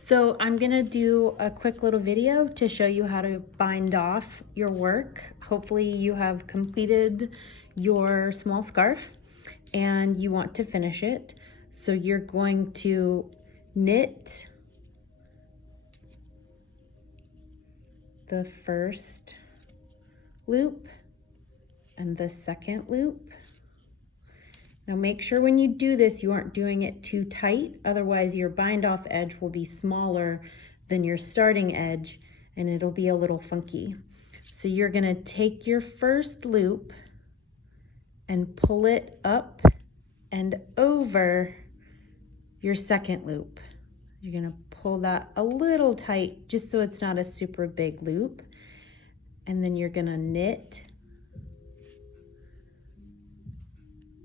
So I'm gonna do a quick little video to show you how to bind off your work. Hopefully you have completed your small scarf and you want to finish it. So you're going to knit the first loop and the second loop. Now make sure when you do this, you aren't doing it too tight. Otherwise your bind off edge will be smaller than your starting edge and it'll be a little funky. So you're gonna take your first loop and pull it up and over your second loop. You're gonna pull that a little tight just so it's not a super big loop. And then you're gonna knit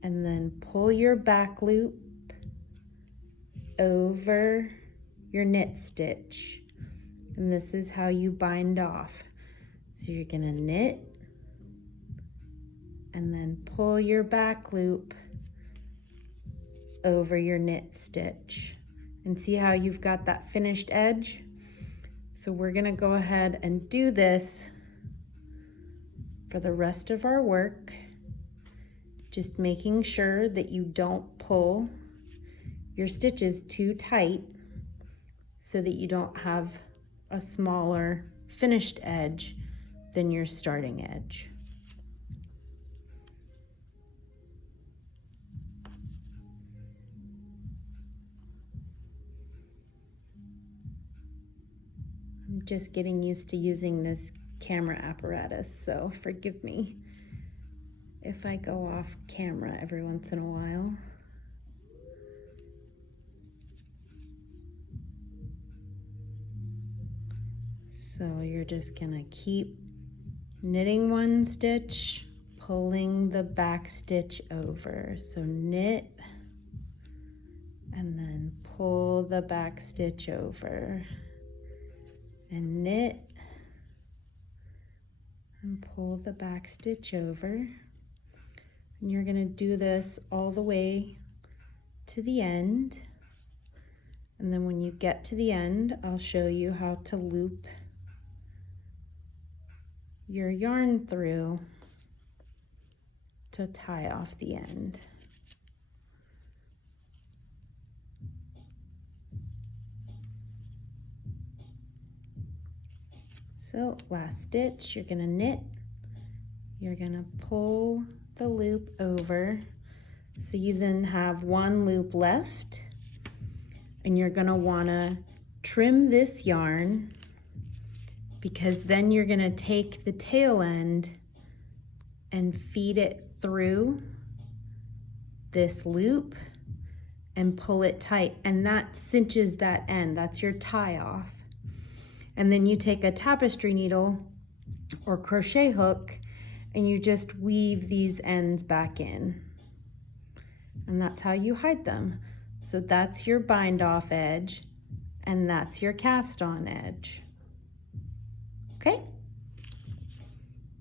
and then pull your back loop over your knit stitch. And this is how you bind off. So you're gonna knit and then pull your back loop over your knit stitch. And see how you've got that finished edge? So we're gonna go ahead and do this for the rest of our work. Just making sure that you don't pull your stitches too tight so that you don't have a smaller finished edge than your starting edge. I'm just getting used to using this camera apparatus, so forgive me if I go off camera every once in a while. So you're just gonna keep knitting one stitch, pulling the back stitch over. So knit and then pull the back stitch over and knit and pull the back stitch over. And you're gonna do this all the way to the end. And then when you get to the end, I'll show you how to loop your yarn through to tie off the end. So last stitch, you're gonna knit, you're gonna pull the loop over. So you then have one loop left and you're gonna wanna trim this yarn because then you're gonna take the tail end and feed it through this loop and pull it tight, and that cinches that end. That's your tie off. And then you take a tapestry needle or crochet hook and you just weave these ends back in. And that's how you hide them. So that's your bind off edge and that's your cast on edge. Okay?